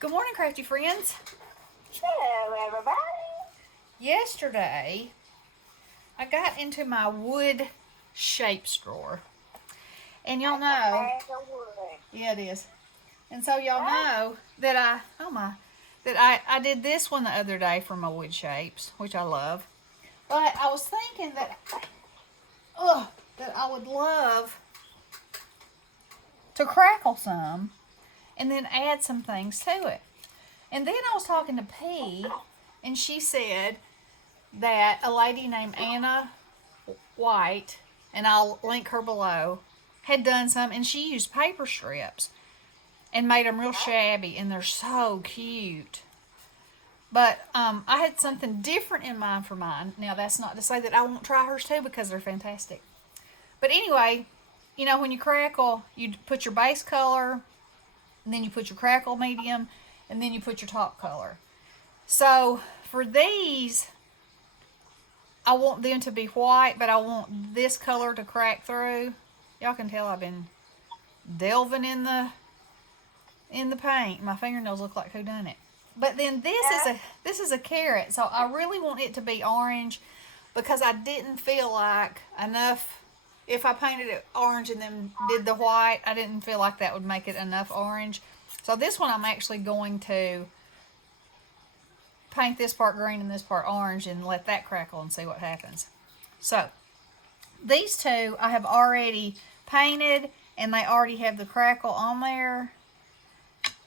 Good morning, crafty friends. Hello, everybody. Yesterday, I got into my wood shapes drawer. And y'all That's a know, bag of wood. yeah, it is. And so y'all Huh? know that I did this one the other day for my wood shapes, which I love. But I was thinking that I would love to crackle some and then add some things to it. And then I was talking to P, and she said that a lady named Anna Wight, and I'll link her below, had done some, and she used paper strips and made them real shabby, and they're so cute. But I had something different in mind for mine. Now, that's not to say that I won't try hers too, because they're fantastic. But anyway, when you crackle, you put your base color, and then you put your crackle medium, and then you put your top color. So for these, I want them to be white, but I want this color to crack through. Y'all can tell I've been delving in the paint. My fingernails look like who done it. But then this is a carrot, so I really want it to be orange because I didn't feel like enough. If I painted it orange and then did the white, I didn't feel like that would make it enough orange. So this one I'm actually going to paint this part green and this part orange and let that crackle and see what happens. So these two I have already painted and they already have the crackle on there,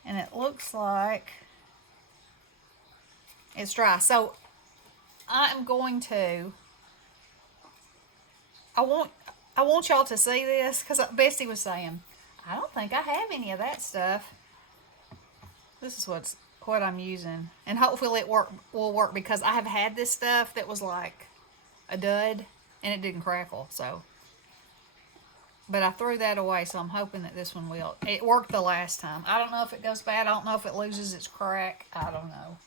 and it looks like it's dry. So I am going to, I want y'all to see this because Bestie was saying, I don't think I have any of that stuff. This is what I'm using, and hopefully it will work because I have had this stuff that was like a dud and it didn't crackle. So, but I threw that away, so I'm hoping that this one will. It worked the last time. I don't know if it goes bad. I don't know if it loses its crack. I don't know.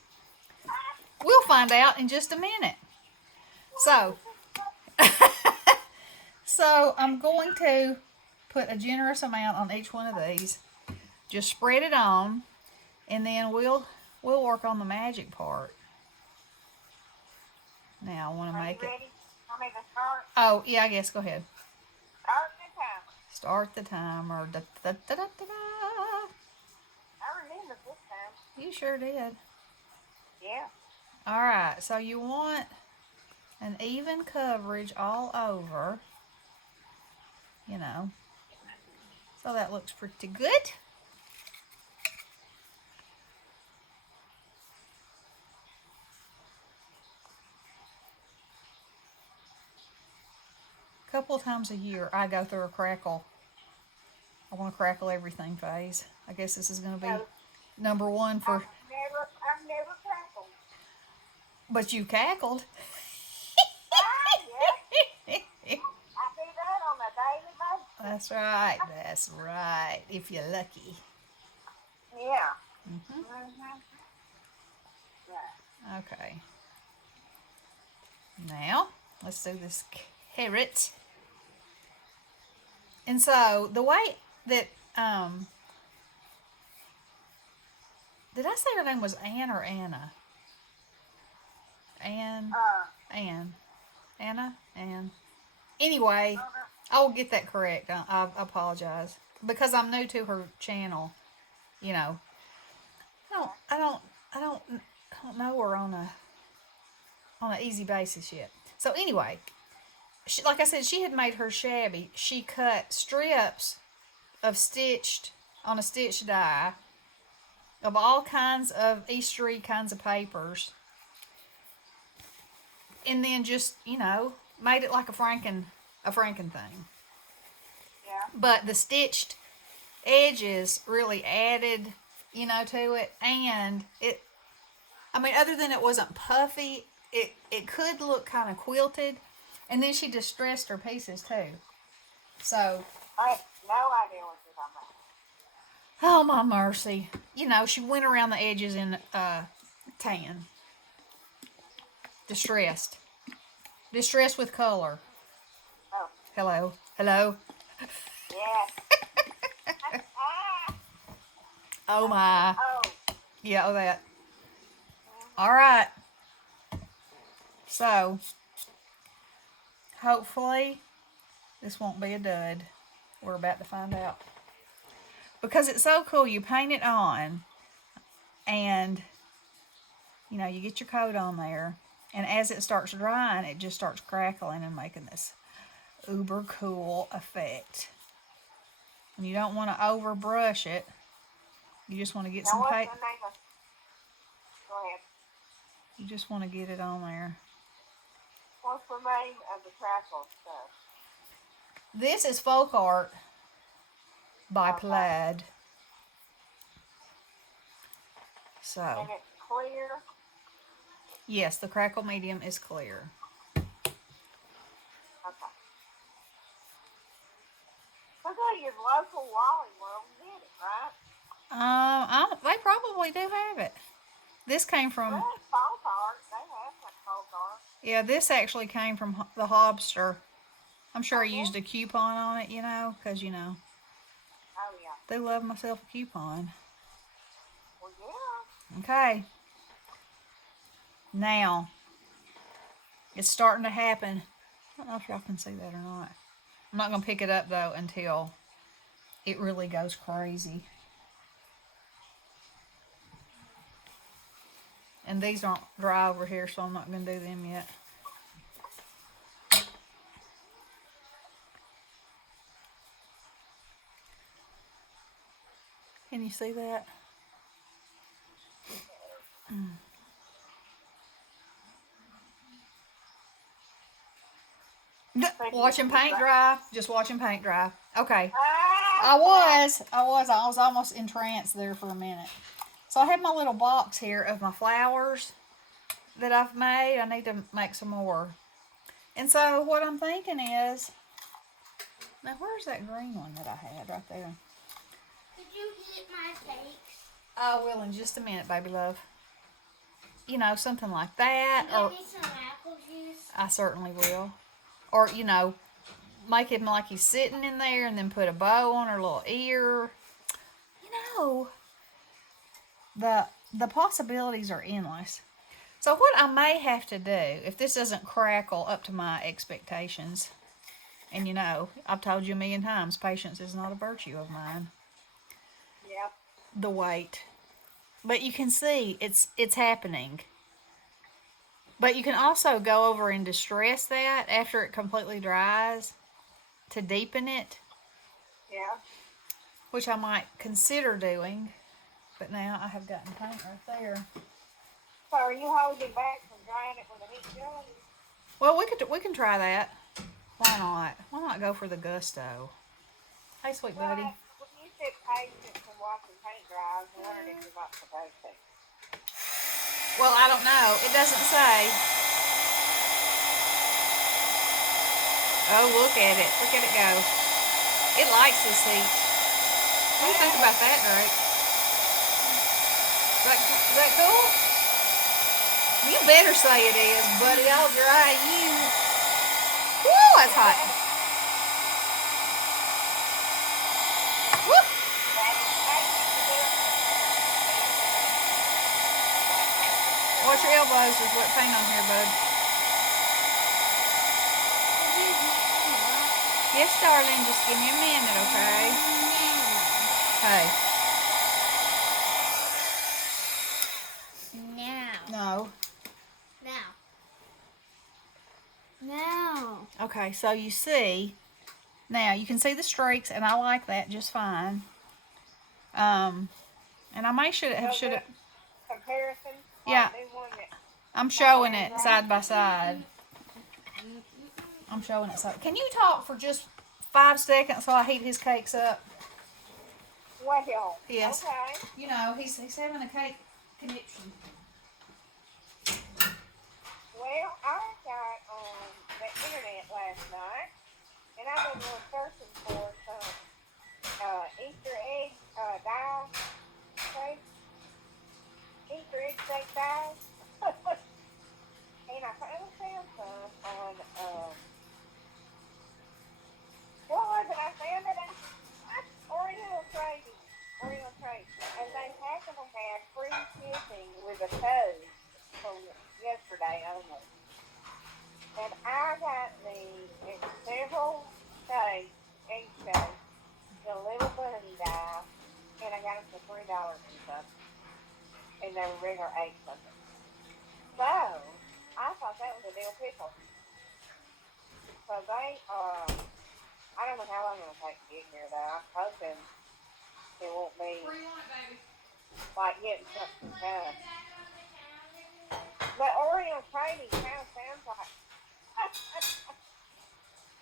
We'll find out in just a minute. So, so I'm going to put a generous amount on each one of these. Just spread it on, and then we'll work on the magic part. Now I want to make it. Ready? Want me to start? Oh yeah, I guess go ahead. Start the timer. Start the timer. Da, da, da, da, da, da. I remember this time. You sure did. Yeah. All right, so you want an even coverage all over. So that looks pretty good. A couple of times a year, I go through a crackle. I want to crackle everything phase. I guess this is going to be number one for. I've never crackled. But you cackled. Yeah. I do that on a daily basis. That's right. That's right. If you're lucky. Yeah. Mhm. Right. Okay. Now let's do this carrot. And so the way that did I say her name was Anne or Anna? Anne. Anna. Anyway, I will get that correct. I apologize because I'm new to her channel. I don't know her on an easy basis yet. So anyway, like I said, she had made her shabby. She cut strips of on a stitched die of all kinds of Eastery kinds of papers, and then just made it like a Franken thing. Yeah. But the stitched edges really added to it, and other than it wasn't puffy, it could look kind of quilted. And then she distressed her pieces too. So I have no idea what you're talking about. oh my mercy. She went around the edges in tan. Distressed with color. Oh. Hello. Yeah. Oh my. Oh. Yeah, oh that. All right. So, hopefully, this won't be a dud. We're about to find out. Because it's so cool, you paint it on, and, you know, you get your coat on there, and as it starts drying, it just starts crackling and making this uber cool effect. And you don't want to over brush it. You just want to get Now, some what's paint. the name of? Go ahead. You just want to get it on there. What's the name of the crackle stuff? This is Folk Art by Okay. Plaid. So, And it's clear. yes, the crackle medium is clear. Okay. Looks like your local Wally World did it, right? They probably do have it. This came from, Well, it's folk art. They have some folk art. yeah, this actually came from the Hobster. I'm sure I Okay. used a coupon on it, you know, because, you know, Oh, yeah. they love myself a coupon. Well, yeah. Okay. Now, it's starting to happen. I don't know if y'all can see that or not. I'm not going to pick it up, though, until it really goes crazy. And these aren't dry over here, so I'm not going to do them yet. Can you see that? Watching paint dry. Just watching paint dry. Okay. I was almost entranced there for a minute. So I have my little box here of my flowers that I've made. I need to make some more. And so what I'm thinking is, now where's that green one that I had right there? Did you eat my cakes? I will in just a minute, baby love. You know, something like that. Give Or me some apple juice. I certainly will. Or, you know, make him like he's sitting in there and then put a bow on her little ear. You know, the possibilities are endless. So what I may have to do, if this doesn't crackle up to my expectations, and you know, I've told you a million times, patience is not a virtue of mine. Yep. The Wight. But you can see it's happening. But you can also go over and distress that after it completely dries to deepen it, Yeah. which I might consider doing. But now I have gotten paint right there. So are you holding back from drying it with a heat gun? Well, we can try that. Why not? Why not go for the gusto? Hey, sweet buddy. Well, when you said patience and watching paint dry, I was wondering if you're not supposed to. Well, I don't know. It doesn't say. Oh, look at it. Look at it go. It likes this heat. What do you think about that, Drake? Is that cool? You better say it is, buddy. I'll dry you. Woo, that's hot. Woo. Watch your elbows. There's wet paint on here, bud. Yes, darling. Just give me a minute, okay? Hey. Now. No. Now. Okay, so you see, now you can see the streaks, and I like that just fine. And I may should have Comparison? Yeah. Like the one that, I'm showing it side by side. I'm showing it side. Can you talk for just 5 seconds while I heat his cakes up? well, Yes. okay. You know, he's having a cake conniption. Well, I got on the internet last night, and I've been searching for some Easter egg dye cake. Easter egg shake dyes. And I found some on, what was it? I found it on Oriental Trading. And they half of them had free got them for $3 and stuff. And they were regular 8 something. So, I thought that was a dill pickle. So they, I don't know how long it'll take to get here though. I'm hoping it won't be like getting something done. But Oreo trading kind of sounds like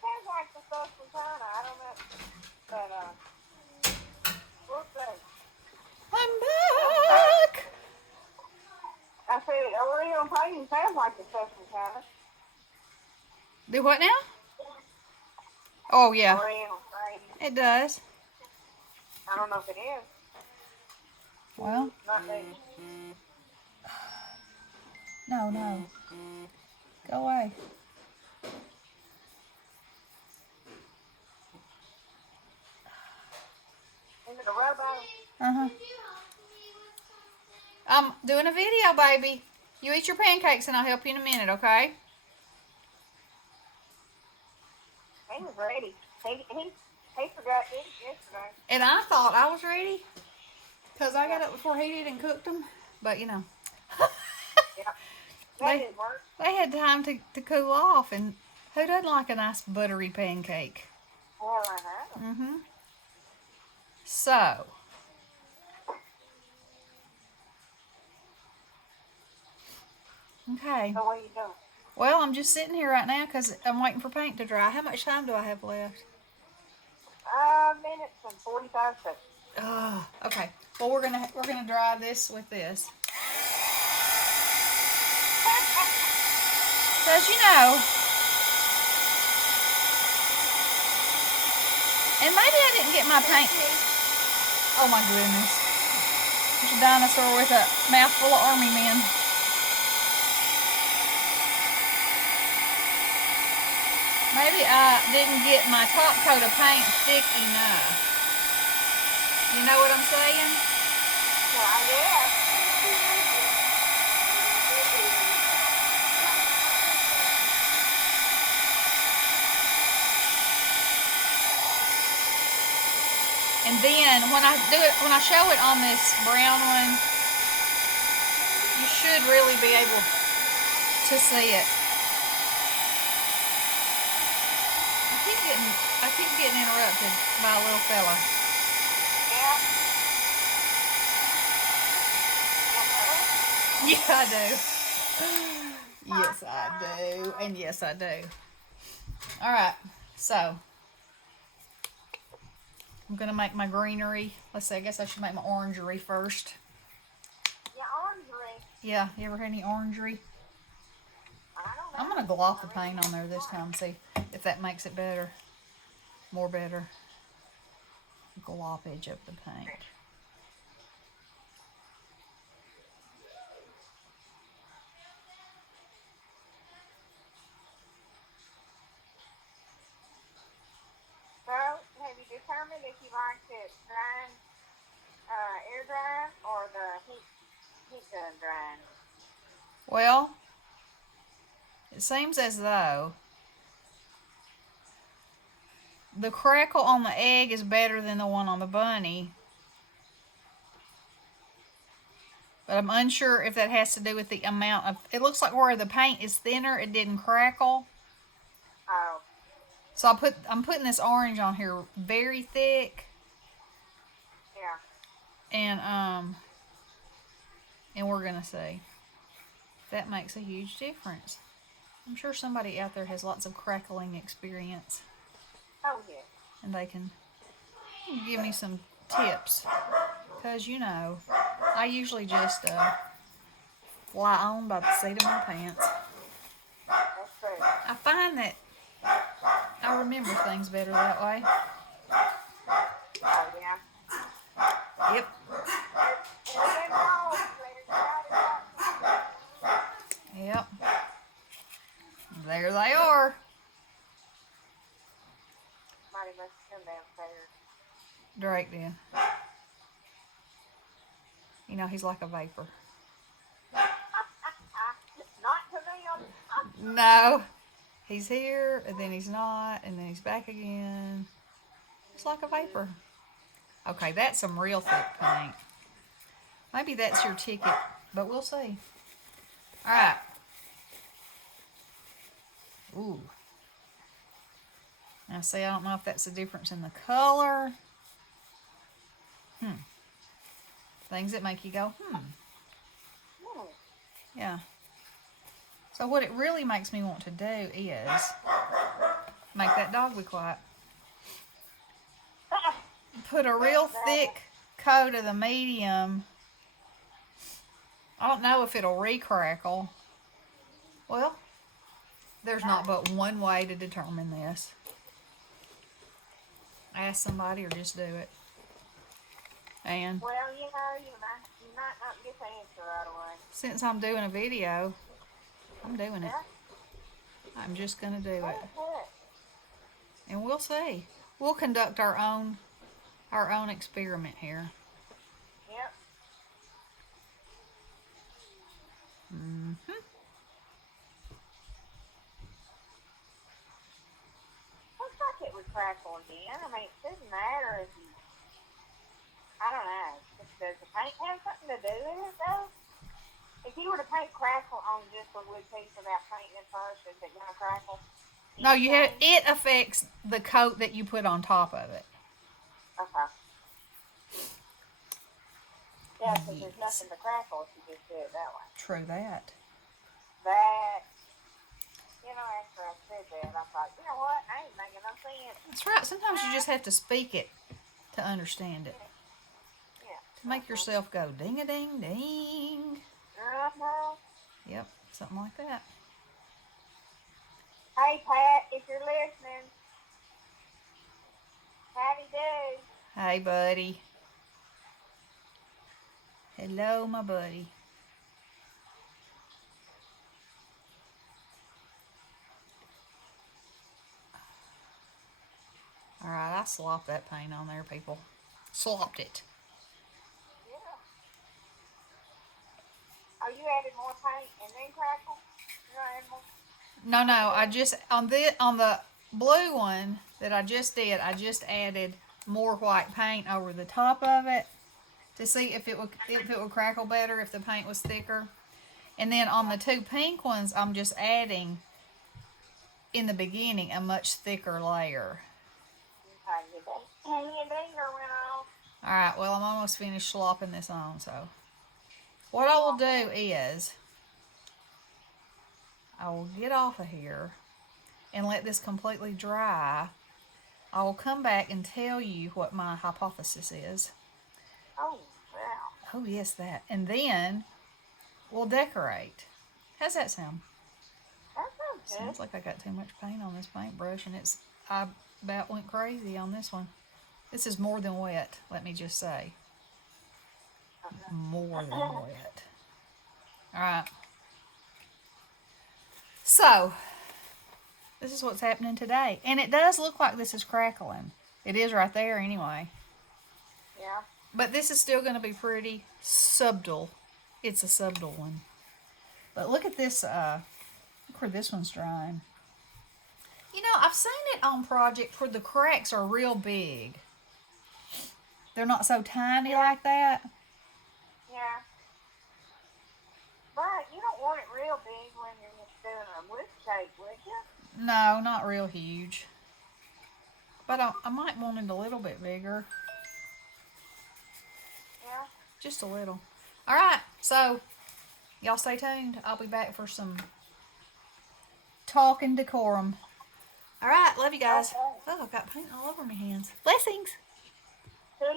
sounds like the stuff from China. I don't know, but we'll see. I'm back. I said Oreo trading sounds like the stuff from China. Do what now? Oh, yeah. Oreo trading. It does. I don't know if it is. Well, Not me. no. Go away. Is it a robot? Uh-huh. I'm doing a video, baby. You eat your pancakes and I'll help you in a minute, okay? He was ready. He forgot this yesterday. And I thought I was ready because I got up before he did and cooked them. But, you know. Yeah. That didn't work. They had time to cool off. And who doesn't like a nice buttery pancake? Well, I know. Mm-hmm. So. Okay. So what are you doing? Well, I'm just sitting here right now because I'm waiting for paint to dry. How much time do I have left? Minutes and 45 seconds. Oh, okay. Well, we're gonna dry this with this. Cause you know, and maybe I didn't get my paint. Oh my goodness! There's a dinosaur with a mouthful of army men. Maybe I didn't get my top coat of paint thick enough. You know what I'm saying? Well, yeah. And then when I show it on this brown one, you should really be able to see it. I keep getting interrupted by a little fella. Yeah. Yeah, I do. Yes, I do. And yes, I do. All right. So, I'm going to make my greenery. Let's see. I guess I should make my orangery first. Yeah, orangery. Yeah. You ever had any orangery? I don't know. I'm going to glop the paint on there this time. See if that makes it better. More better. Gloppage of the paint. So, have you determined if you like it drying, air drying or the heat gun drying? Well, it seems as though the crackle on the egg is better than the one on the bunny. But I'm unsure if that has to do with the amount of... It looks like where the paint is thinner, it didn't crackle. Oh. So I'm putting this orange on here very thick. Yeah. And we're gonna see. That makes a huge difference. I'm sure somebody out there has lots of crackling experience. Oh, yeah. And they can give me some tips. Because, you know, I usually just fly on by the seat of my pants. That's true. I find that I remember things better that way. Oh, yeah. Yep. Yep. There they are. Somebody must come downstairs. Drake did. You know, he's like a vapor. Not to them. No. He's here, and then he's not, and then he's back again. It's like a vapor. Okay, that's some real thick paint. Maybe that's your ticket, but we'll see. All right. Ooh. Now, see, I don't know if that's the difference in the color. Things that make you go, Yeah. So what it really makes me want to do is make that dog be quiet. Put a real thick coat of the medium. I don't know if it'll re-crackle. Well, there's not but one way to determine this. Ask somebody or just do it. And Well, you might not get the answer right away. since I'm doing a video, I'm doing it. Yeah. I'm just going to do it. That's it. And we'll see. We'll conduct our own experiment here. Yep. Looks like it would crackle again. I mean, it doesn't matter if you... I don't know. Does the paint have something to do with it, though? If you were to paint crackle on just a wood piece without painting it first, is it going to crackle? No, it affects the coat that you put on top of it. Okay. Yeah, because there's Yes. nothing to crackle if you just do it that way. True that. That, after I said that, I thought, you know what? I ain't making no sense. That's right. Sometimes you just have to speak it to understand it. Yeah. To make yourself go ding-a-ding-ding. Yep, something like that. Hey, Pat, if you're listening, howdy do. Hey, buddy. Hello, my buddy. All right, I slopped that paint on there, people. Slopped it. Yeah. Oh, you added more paint and then crackle? You added more? No, I just on the blue one that I just did, I just added more white paint over the top of it to see if it would crackle better if the paint was thicker. And then on the two pink ones, I'm just adding in the beginning a much thicker layer. And your finger went off. All right, well, I'm almost finished slopping this on, so what I will do is I will get off of here and let this completely dry. I will come back and tell you what my hypothesis is. Oh, wow. Oh, yes, that. And then we'll decorate. How's that sound? That sounds good. Sounds like I got too much paint on this paintbrush, and I about went crazy on this one. This is more than wet, let me just say. More than wet. All right. So, this is what's happening today. And it does look like this is crackling. It is right there anyway. Yeah. But this is still going to be pretty subtle. It's a subtle one. But look at this, look where this one's drying. You know, I've seen it on projects where the cracks are real big. They're not so tiny like that. Yeah. But you don't want it real big when you're just doing a wood shape, would you? No, not real huge. But I might want it a little bit bigger. Yeah. Just a little. All right, so y'all stay tuned. I'll be back for some talking decorum. All right, love you guys. Okay. Oh, I've got paint all over my hands. Blessings. Hello.